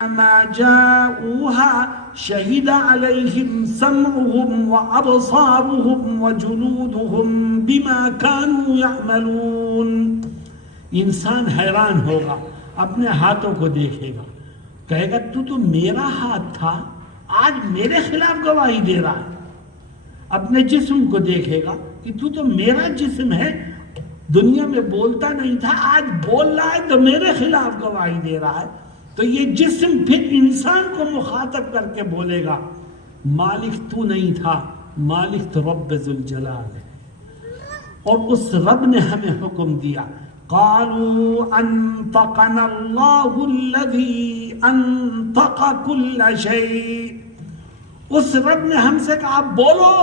ما جاءوها شهد عليهم سمعهم وأبصارهم وجلودهم بما كانوا يعملون۔ انسان حیران ہوگا، اپنے ہاتھوں کو دیکھے گا، کہے گا تو میرا ہاتھ تھا، آج میرے خلاف گواہی دے رہا ہے۔ اپنے جسم کو دیکھے گا کہ تو میرا جسم ہے، دنیا میں بولتا نہیں تھا، آج بول رہا ہے تو میرے خلاف گواہی دے رہا ہے۔ تو یہ جسم پھر انسان کو مخاطب کر کے بولے گا، مالک تو نہیں تھا، مالک تو رب ذوالجلال ہے۔ اور اس رب نے ہمیں حکم دیا، قالوا انطقنا اللہ الذی انطق کل شیء۔ اس رب نے ہم سے کہا بولو،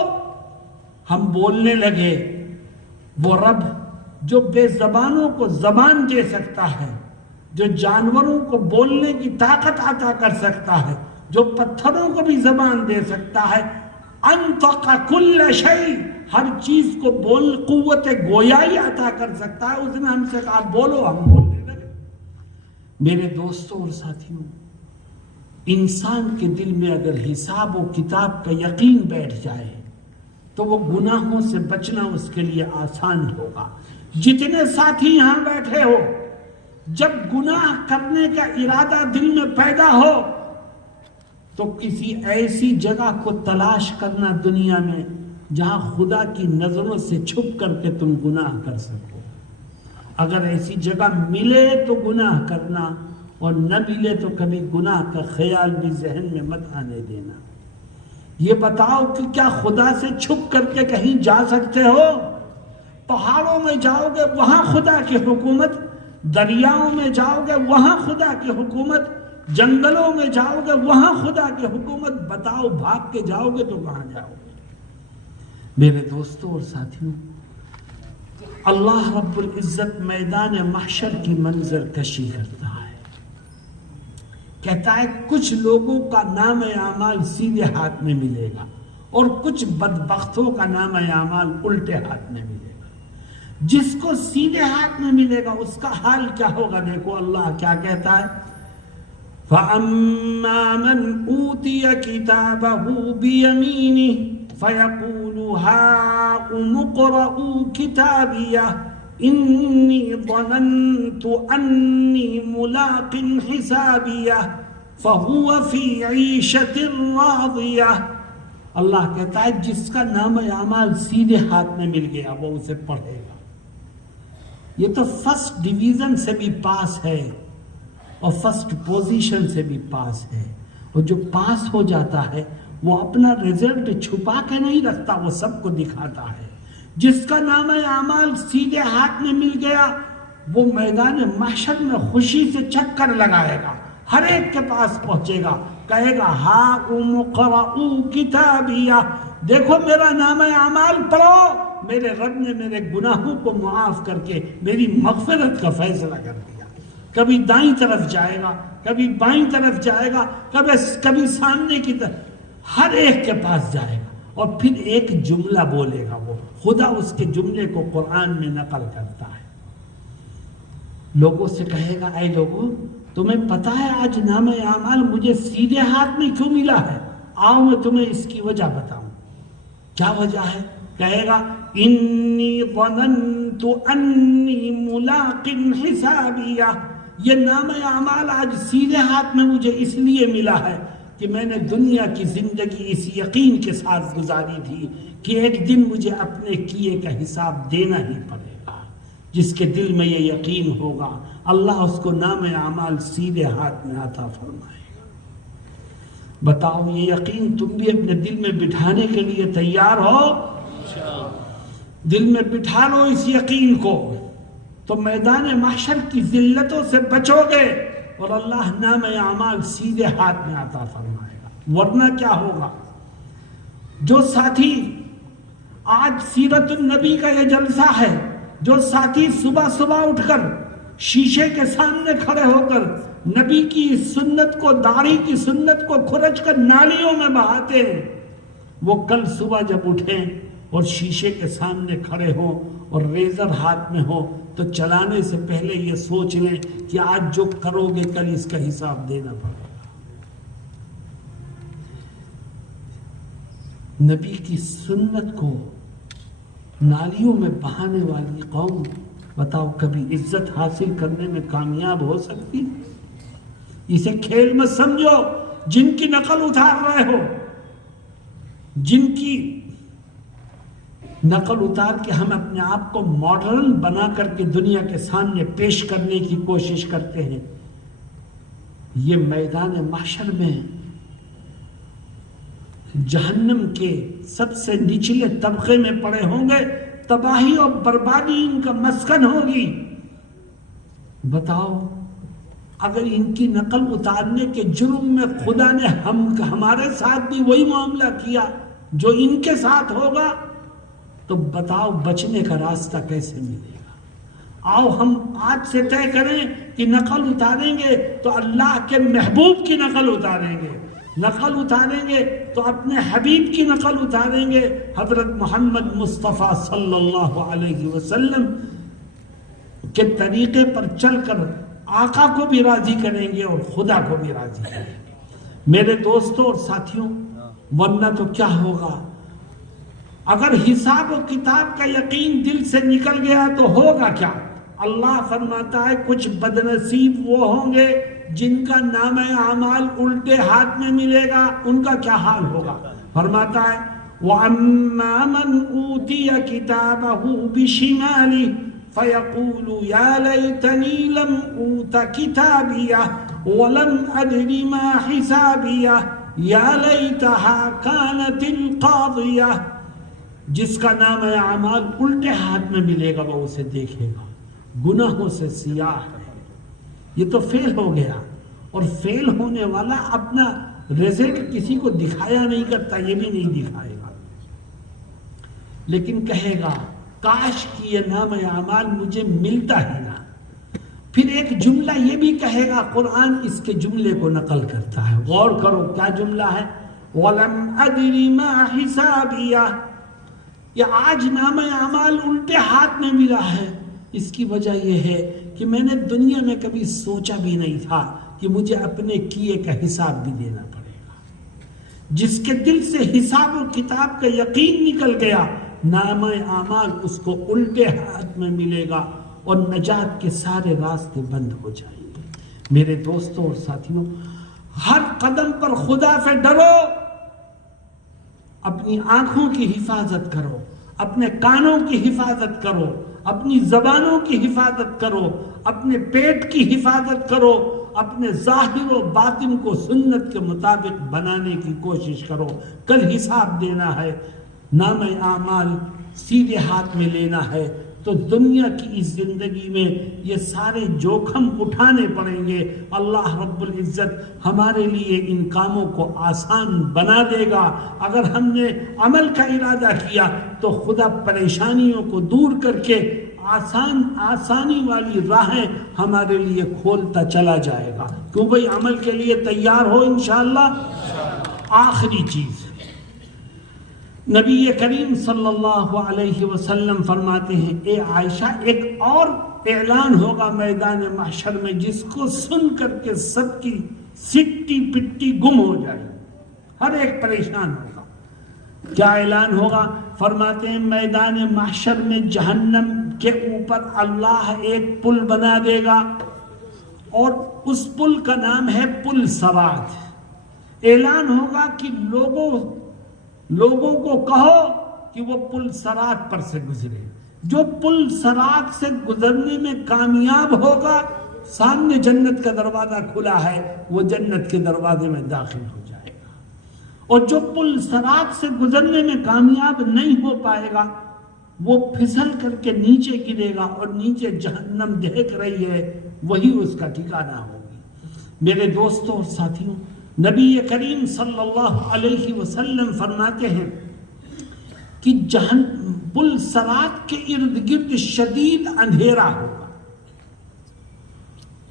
ہم بولنے لگے۔ وہ رب جو بے زبانوں کو زبان دے سکتا ہے، جو جانوروں کو بولنے کی طاقت عطا کر سکتا ہے، جو پتھروں کو بھی زبان دے سکتا ہے، انطق کل شیء، ہر چیز کو قوت گویائی عطا کر سکتا ہے، اس نے ہم سے کہا بولو، ہم بولنے لگے۔ میرے دوستوں اور ساتھیوں، انسان کے دل میں اگر حساب و کتاب کا یقین بیٹھ جائے تو وہ گناہوں سے بچنا اس کے لیے آسان ہوگا۔ جتنے ساتھی یہاں بیٹھے ہو، جب گناہ کرنے کا ارادہ دل میں پیدا ہو تو کسی ایسی جگہ کو تلاش کرنا دنیا میں جہاں خدا کی نظروں سے چھپ کر کے تم گناہ کر سکو۔ اگر ایسی جگہ ملے تو گناہ کرنا، اور نہ ملے تو کبھی گناہ کا خیال بھی ذہن میں مت آنے دینا۔ یہ بتاؤ کہ کیا خدا سے چھپ کر کے کہیں جا سکتے ہو؟ پہاڑوں میں جاؤ گے وہاں خدا کی حکومت، دریاؤں میں جاؤ گے وہاں خدا کی حکومت، جنگلوں میں جاؤ گے وہاں خدا کی حکومت، بتاؤ بھاگ کے جاؤ گے تو کہاں جاؤ گے؟ میرے دوستوں اور ساتھیوں، اللہ رب العزت میدان محشر کی منظر کشی کرتا ہے، کہتا ہے کچھ لوگوں کا نام اعمال سیدھے ہاتھ میں ملے گا اور کچھ بدبختوں کا نام اعمال الٹے ہاتھ میں ملے گا۔ جس کو سیدھے ہاتھ میں ملے گا اس کا حال کیا ہوگا؟ دیکھو اللہ کیا کہتا ہے، فَأَمَّا مَنْ أُوتِيَ كِتَابَهُ بِيَمِينِهِ فَيَقُولُ هَاؤُمُ اقْرَءُوا كِتَابِيَهْ إِنِّي ظَنَنْتُ أَنِّي مُلَاقٍ حِسَابِيَهْ فَهُوَ فِي عِيشَةٍ رَاضِيَةٍ۔ اللہ کہتا ہے جس کا نام اعمال سیدھے ہاتھ میں مل گیا وہ اسے پڑھے گا۔ یہ تو فرسٹ ڈویژن سے بھی پاس ہے اور فرسٹ پوزیشن سے بھی پاس ہے، اور جو پاس ہو جاتا ہے وہ اپنا رزلٹ چھپا کے نہیں رکھتا، وہ سب کو دکھاتا ہے۔ جس کا نام اعمال سیدھے ہاتھ میں مل گیا وہ میدان محشر میں خوشی سے چکر لگائے گا، ہر ایک کے پاس پہنچے گا، کہے گا ہاؤم اقرءوا کتابیہ، دیکھو میرا نام اعمال پڑھو، میرے رب نے میرے گناہوں کو معاف کر کے میری مغفرت کا فیصلہ کر دیا۔ کبھی دائیں طرف جائے گا، کبھی بائیں طرف جائے گا، کبھی سامنے کی طرف، ہر ایک کے پاس جائے گا، اور پھر ایک جملہ بولے گا، وہ خدا اس کے جملے کو قرآن میں نقل کرتا ہے۔ لوگوں سے کہے گا اے لوگوں، تمہیں پتا ہے آج نام اعمال مجھے سیدھے ہاتھ میں کیوں ملا ہے؟ آؤ میں تمہیں اس کی وجہ بتاؤں۔ کیا وجہ ہے؟ کہے گا انی ظننت انی ملاق حسابیہ، یہ نام اعمال آج سیدھے ہاتھ میں مجھے اس لیے ملا ہے کہ میں نے دنیا کی زندگی اس یقین کے ساتھ گزاری تھی کہ ایک دن مجھے اپنے کیے کا حساب دینا ہی پڑے گا۔ جس کے دل میں یہ یقین ہوگا اللہ اس کو نام اعمال سیدھے ہاتھ میں عطا فرمائے گا۔ بتاؤ یہ یقین تم بھی اپنے دل میں بٹھانے کے لیے تیار ہو؟ دل میں بٹھا لو اس یقین کو، تو میدان محشر کی ذلتوں سے بچو گے اور اللہ نام اعمال سیدھے ہاتھ میں عطا فرمائے گا۔ ورنہ کیا ہوگا؟ جو ساتھی آج سیرت النبی کا یہ جلسہ ہے، جو ساتھی صبح صبح اٹھ کر شیشے کے سامنے کھڑے ہو کر نبی کی سنت کو، داڑھی کی سنت کو کھرچ کر نالیوں میں بہاتے ہیں، وہ کل صبح جب اٹھیں اور شیشے کے سامنے کھڑے ہوں اور ریزر ہاتھ میں ہو تو چلانے سے پہلے یہ سوچ لیں کہ آج جو کرو گے کل اس کا حساب دینا پڑے گا۔ نبی کی سنت کو نالیوں میں بہانے والی قوم بتاؤ کبھی عزت حاصل کرنے میں کامیاب ہو سکتی؟ اسے کھیل مت سمجھو. جن کی نقل اتار رہے ہو، جن کی نقل اتار کے ہم اپنے آپ کو ماڈرن بنا کر کے دنیا کے سامنے پیش کرنے کی کوشش کرتے ہیں، یہ میدان محشر میں جہنم کے سب سے نچلے طبقے میں پڑے ہوں گے. تباہی اور بربادی ان کا مسکن ہوگی. بتاؤ اگر ان کی نقل اتارنے کے جرم میں خدا نے ہمارے ساتھ بھی وہی معاملہ کیا جو ان کے ساتھ ہوگا، تو بتاؤ بچنے کا راستہ کیسے ملے گا؟ آؤ ہم آج سے طے کریں کہ نقل اتاریں گے تو اللہ کے محبوب کی نقل اتاریں گے، نقل اتاریں گے تو اپنے حبیب کی نقل اتاریں گے، حضرت محمد مصطفیٰ صلی اللہ علیہ وسلم کے طریقے پر چل کر آقا کو بھی راضی کریں گے اور خدا کو بھی راضی کریں گے. میرے دوستوں اور ساتھیوں، ورنہ تو کیا ہوگا؟ اگر حساب و کتاب کا یقین دل سے نکل گیا تو ہوگا کیا؟ اللہ فرماتا ہے کچھ بدنصیب وہ ہوں گے جن کا نام اعمال الٹے ہاتھ میں ملے گا، ان کا کیا حال ہوگا؟ فرماتا ہے وَأَمَّا مَنْ أُوتِيَ كِتَابَهُ بِشِمَالِهِ فَيَقُولُ يَا لَيْتَنِي لَمْ أُوتَ كِتَابِيَهْ وَلَمْ أَدْرِ مَا حِسَابِيَهْ يَا لَيْتَهَا كَانَتِ الْقَاضِيَةَ. جس کا نام اعمال الٹے ہاتھ میں ملے گا وہ اسے دیکھے گا، گناہوں سے سیاہ ہے، یہ تو فیل ہو گیا. اور فیل ہونے والا اپنا رزلٹ کسی کو دکھایا نہیں کرتا، یہ بھی نہیں دکھائے گا، لیکن کہے گا کاش کہ یہ نام اعمال مجھے ملتا ہی نہ. پھر ایک جملہ یہ بھی کہے گا، قرآن اس کے جملے کو نقل کرتا ہے، غور کرو کیا جملہ ہے، وَلَمْ أَدْرِ مَا حِسَابِيَهْ. یہ آج نام اعمال الٹے ہاتھ میں ملا ہے، اس کی وجہ یہ ہے کہ میں نے دنیا میں کبھی سوچا بھی نہیں تھا کہ مجھے اپنے کیے کا حساب بھی دینا پڑے گا. جس کے دل سے حساب و کتاب کا یقین نکل گیا، نام اعمال اس کو الٹے ہاتھ میں ملے گا اور نجات کے سارے راستے بند ہو جائیں گے. میرے دوستوں اور ساتھیوں، ہر قدم پر خدا سے ڈرو، اپنی آنکھوں کی حفاظت کرو، اپنے کانوں کی حفاظت کرو، اپنی زبانوں کی حفاظت کرو، اپنے پیٹ کی حفاظت کرو، اپنے ظاہر و باطن کو سنت کے مطابق بنانے کی کوشش کرو. کل حساب دینا ہے، نام اعمال سیدھے ہاتھ میں لینا ہے تو دنیا کی اس زندگی میں یہ سارے جوخم اٹھانے پڑیں گے. اللہ رب العزت ہمارے لیے ان کاموں کو آسان بنا دے گا. اگر ہم نے عمل کا ارادہ کیا تو خدا پریشانیوں کو دور کر کے آسانی والی راہیں ہمارے لیے کھولتا چلا جائے گا. کیوں بھئی عمل کے لیے تیار ہو انشاءاللہ. آخری چیز، نبی کریم صلی اللہ علیہ وسلم فرماتے ہیں، اے عائشہ ایک اور اعلان ہوگا میدان محشر میں جس کو سن کر کے سب کی سٹی پٹی گم ہو جائے، ہر ایک پریشان ہوگا. کیا اعلان ہوگا؟ فرماتے ہیں میدان محشر میں جہنم کے اوپر اللہ ایک پل بنا دے گا اور اس پل کا نام ہے پل صراط. اعلان ہوگا کہ لوگوں کو کہو کہ وہ پل صراط پر سے گزرے. جو پل صراط سے گزرنے میں کامیاب ہوگا، سامنے جنت کا دروازہ کھلا ہے، وہ جنت کے دروازے میں داخل ہو جائے گا. اور جو پل صراط سے گزرنے میں کامیاب نہیں ہو پائے گا، وہ پھسل کر کے نیچے گرے گا اور نیچے جہنم دیکھ رہی ہے، وہی اس کا ٹھکانہ ہوگی. میرے دوستوں اور ساتھیوں، نبی کریم صلی اللہ علیہ وسلم فرماتے ہیں کہ پل صراط کے ارد گرد شدید اندھیرا ہوگا.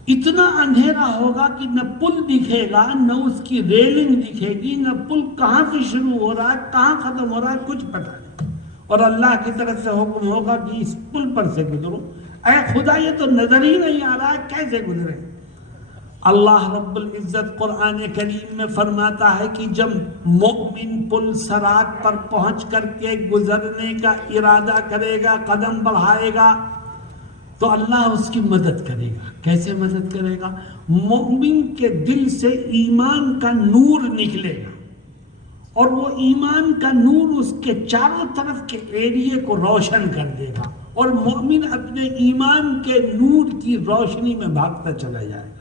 اتنا اندھیرا ہوگا کہ نہ پل دکھے گا، نہ اس کی ریلنگ دکھے گی، نہ پل کہاں سے شروع ہو رہا ہے کہاں ختم ہو رہا ہے کچھ پتہ نہیں. اور اللہ کی طرف سے حکم ہوگا کہ اس پل پر سے گزرو. اے خدا، یہ تو نظر ہی نہیں آ رہا ہے، کیسے گزرے؟ اللہ رب العزت قرآن کریم میں فرماتا ہے کہ جب مومن پل صراط پر پہنچ کر کے گزرنے کا ارادہ کرے گا، قدم بڑھائے گا، تو اللہ اس کی مدد کرے گا۔ کیسے مدد کرے گا؟ مومن کے دل سے ایمان کا نور نکلے گا، اور وہ ایمان کا نور اس کے چاروں طرف کے ایریے کو روشن کر دے گا، اور مومن اپنے ایمان کے نور کی روشنی میں بھاگتا چلا جائے گا۔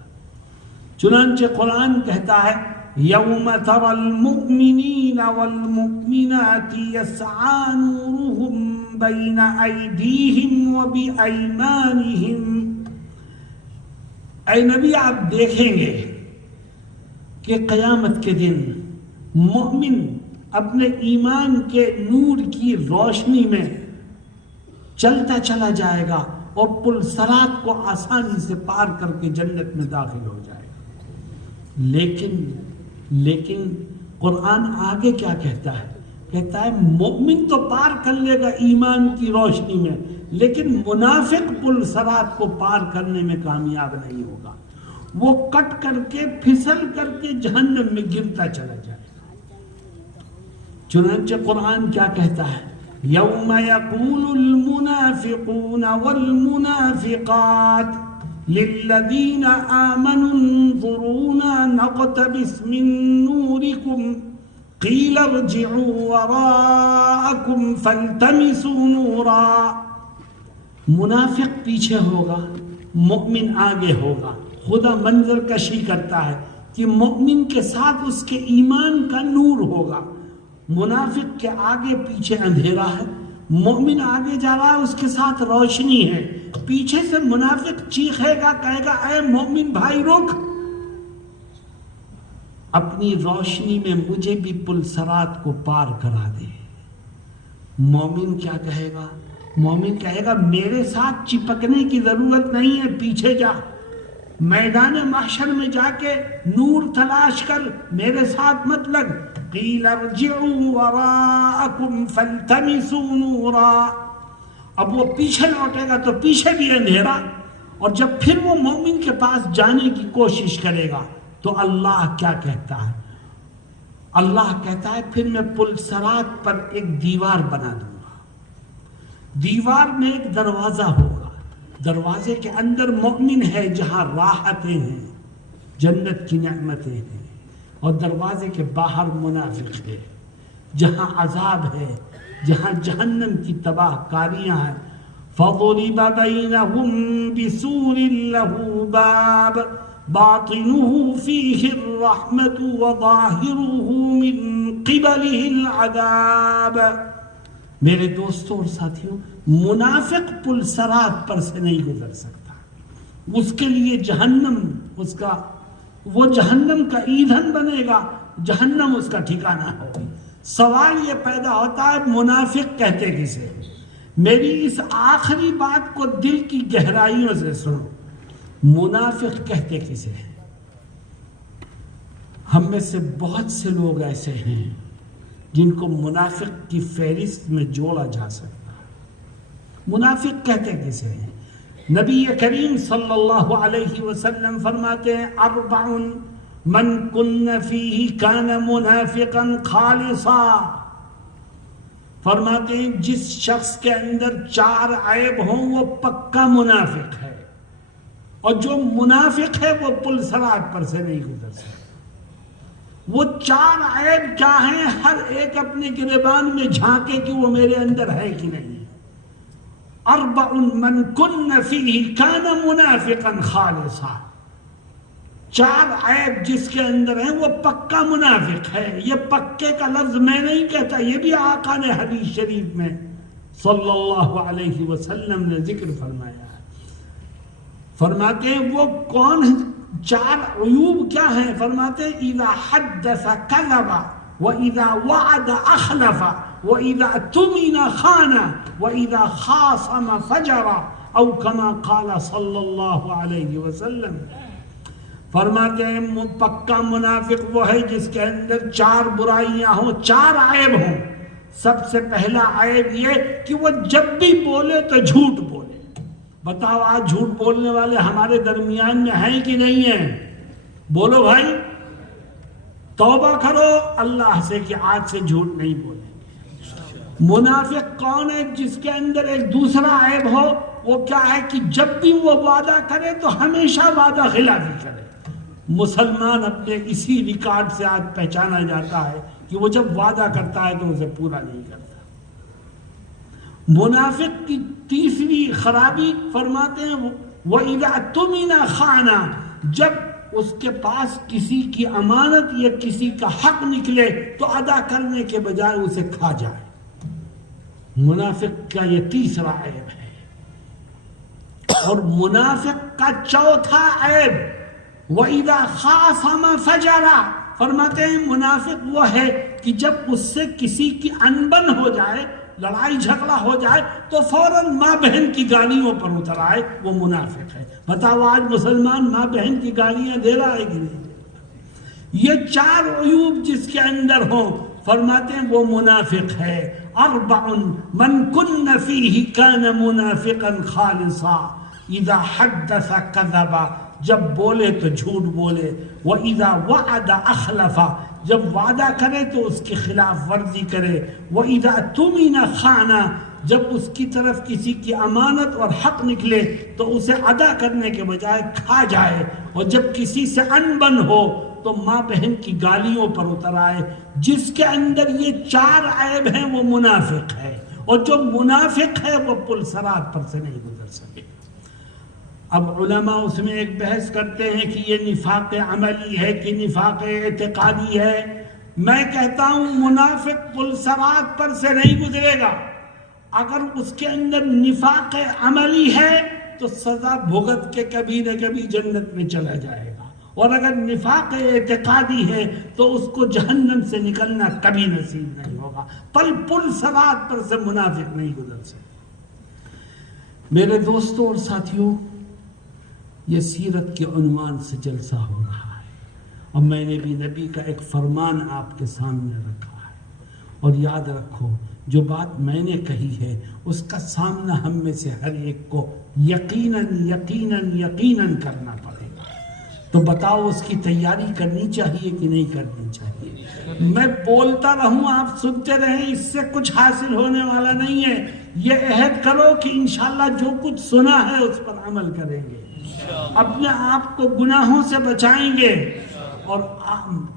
چنانچہ قرآن کہتا ہے یوم تری المؤمنین والمؤمنات یسعی نورهم بین ایدیہم وبایمانہم۔ اے نبی، آپ دیکھیں گے کہ قیامت کے دن مومن اپنے ایمان کے نور کی روشنی میں چلتا چلا جائے گا اور پل صراط کو آسانی سے پار کر کے جنت میں داخل ہو جائے گا۔ لیکن قرآن آگے کیا کہتا ہے؟ کہتا ہے مومن تو پار کر لے گا ایمان کی روشنی میں، لیکن منافق پل صراط کو پار کرنے میں کامیاب نہیں ہوگا، وہ کٹ کر کے پھسل کر کے جہنم میں گرتا چلا جائے گا۔ چنانچہ قرآن کیا کہتا ہے؟ یوم یقول المنافقون والمنافقات للذین آمنوا انظرونا نقتبس من نورکم قیل ارجعوا وراءکم فالتمسوا نورا۔ منافق پیچھے ہوگا، مومن آگے ہوگا۔ خدا منظر کشی کرتا ہے کہ مومن کے ساتھ اس کے ایمان کا نور ہوگا، منافق کے آگے پیچھے اندھیرا ہے، مومن آگے جا رہا ہے، اس کے ساتھ روشنی ہے۔ پیچھے سے منافق چیخے گا، کہے گا اے مومن بھائی رک، اپنی روشنی میں مجھے بھی پل صراط کو پار کرا دے۔ مومن کیا کہے گا؟ مومن کہے گا میرے ساتھ چپکنے کی ضرورت نہیں ہے، پیچھے جا، میدان محشر میں جا کے نور تلاش کر، میرے ساتھ مت لگ۔ قیل ارجعوا وراءکم فالتمسوا نورا۔ اب وہ پیچھے لوٹے گا تو پیچھے بھی اندھیرا، اور جب پھر وہ مومن کے پاس جانے کی کوشش کرے گا تو اللہ کیا کہتا ہے؟ اللہ کہتا ہے پھر میں پل صراط پر ایک دیوار بنا دوں گا، دیوار میں ایک دروازہ ہوگا، دروازے کے اندر مومن ہے جہاں راحتیں ہیں، جنت کی نعمتیں ہیں، اور دروازے کے باہر منافق ہے جہاں عذاب ہے، جہاں جہنم کی تباہ کاریاں ہیں۔ فَضُرِبَ بَيْنَهُمْ بِسُورٍ لَهُ بَابٌ بَاطِنُهُ فِيهِ الرَّحْمَةُ وَظَاهِرُهُ مِنْ قِبَلِهِ الْعَذَابُ۔ میرے دوستوں اور ساتھیوں، منافق پل صراط پر سے نہیں گزر سکتا، اس کے لیے جہنم وہ جہنم کا ایندھن بنے گا، جہنم اس کا ٹھکانہ ہوگی۔ سوال یہ پیدا ہوتا ہے منافق کہتے کسے؟ میری اس آخری بات کو دل کی گہرائیوں سے سنو، منافق کہتے کسے؟ ہم میں سے بہت سے لوگ ایسے ہیں جن کو منافق کی فہرست میں جوڑا جا سکتا ہے۔ منافق کہتے کسے ہیں؟ نبی کریم صلی اللہ علیہ وسلم فرماتے ہیں اربع من کن فیہ کان منافقا خالصا۔ فرماتے ہیں جس شخص کے اندر 4 عیب ہوں وہ پکا منافق ہے، اور جو منافق ہے وہ پل صراط پر سے نہیں گزر سکتا۔ وہ 4 عیب کیا ہیں؟ ہر ایک اپنے گریبان میں جھانکے کہ وہ میرے اندر ہے کہ نہیں۔ اربع من کن فیہ کان منافقا خالصا، 4 عیب جس کے اندر ہیں وہ پکا منافق ہے۔ یہ پکے کا لفظ میں نہیں کہتا، یہ بھی آقا نے حدیث شریف میں صلی اللہ علیہ وسلم نے ذکر فرمایا ہے۔ فرماتے ہیں وہ کون ہیں 4 عیوب کیا ہیں؟ فرماتے ہیں اذا حدث کذب واذا وعد اخلف واذا اؤتمن خان واذا خاصم فجر او كما قال صلی اللہ علیہ وسلم۔ فرماتے ہیں پکا منافق وہ ہے جس کے اندر 4 برائیاں ہوں، 4 عیب ہوں۔ سب سے پہلا عیب یہ کہ وہ جب بھی بولے تو جھوٹ بولے۔ بتاؤ آج جھوٹ بولنے والے ہمارے درمیان میں ہیں کہ نہیں ہیں؟ بولو بھائی توبہ کرو اللہ سے کہ آج سے جھوٹ نہیں بولیں گے۔ منافق کون ہے؟ جس کے اندر ایک دوسرا عیب ہو، وہ کیا ہے کہ جب بھی وہ وعدہ کرے تو ہمیشہ وعدہ خلافی کرے۔ مسلمان اپنے اسی ریکارڈ سے آج پہچانا جاتا ہے کہ وہ جب وعدہ کرتا ہے تو اسے پورا نہیں کرتا۔ منافق کی تیسری خرابی فرماتے ہیں وَإِذَا اؤْتُمِنَ خَانَ، جب اس کے پاس کسی کی امانت یا کسی کا حق نکلے تو ادا کرنے کے بجائے اسے کھا جائے۔ منافق کا یہ تیسرا عیب ہے۔ اور منافق کا چوتھا عیب وَإِذَا خَاصَمَ فَجَرَ، فرماتے ہیں منافق وہ ہے کہ جب اس سے کسی کی انبن ہو جائے، لڑائی جھگڑا ہو جائے تو فوراً ماں بہن کی گالیوں پر اتر آئے، وہ منافق ہے۔ بتاؤ آج مسلمان ماں بہن کی گالیاں دے رہا ہے کہ نہیں؟ یہ چار عیوب جس کے اندر ہوں فرماتے ہیں وہ منافق ہے۔ اربع من کن فیہ کان منافقا خالصا، اذا حدث کذب، جب بولے تو جھوٹ بولے، وَإِذَا وَعَدَ أَخْلَفَ، جب وعدہ کرے تو اس کی خلاف ورزی کرے، وَإِذَا اؤْتُمِنَ خَانَ، جب اس کی طرف کسی کی امانت اور حق نکلے تو اسے ادا کرنے کے بجائے کھا جائے، اور جب کسی سے انبن ہو تو ماں بہن کی گالیوں پر اتر آئے۔ جس کے اندر یہ چار عیب ہیں وہ منافق ہے، اور جو منافق ہے وہ پل صراط پر سے نہیں گزر سکے۔ اب علماء اس میں ایک بحث کرتے ہیں کہ یہ نفاق عملی ہے کہ نفاق اعتقادی ہے۔ میں کہتا ہوں منافق پل صراط پر سے نہیں گزرے گا۔ اگر اس کے اندر نفاق عملی ہے تو سزا بھگت کے کبھی نہ کبھی جنت میں چلا جائے گا، اور اگر نفاق اعتقادی ہے تو اس کو جہنم سے نکلنا کبھی نصیب نہیں ہوگا۔ پل صراط پر سے منافق نہیں گزر سکے۔ میرے دوستوں اور ساتھیوں، یہ سیرت کے عنوان سے جلسہ ہو رہا ہے، اور میں نے بھی نبی کا ایک فرمان آپ کے سامنے رکھا ہے، اور یاد رکھو جو بات میں نے کہی ہے اس کا سامنا ہم میں سے ہر ایک کو یقیناً کرنا پڑے گا۔ تو بتاؤ اس کی تیاری کرنی چاہیے کہ نہیں کرنی چاہیے؟ میں بولتا رہوں آپ سنتے رہیں، اس سے کچھ حاصل ہونے والا نہیں ہے۔ یہ عہد کرو کہ انشاءاللہ جو کچھ سنا ہے اس پر عمل کریں گے، اپنے آپ کو گناہوں سے بچائیں گے، اور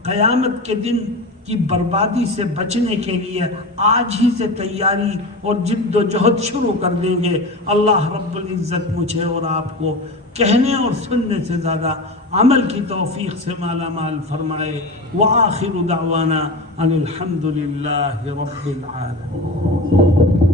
قیامت کے دن کی بربادی سے بچنے کے لیے آج ہی سے تیاری اور جد و جہد شروع کر دیں گے۔ اللہ رب العزت مجھے اور آپ کو کہنے اور سننے سے زیادہ عمل کی توفیق سے مالا مال فرمائے۔ وآخر دعوانا ان الحمد للہ رب العالمین۔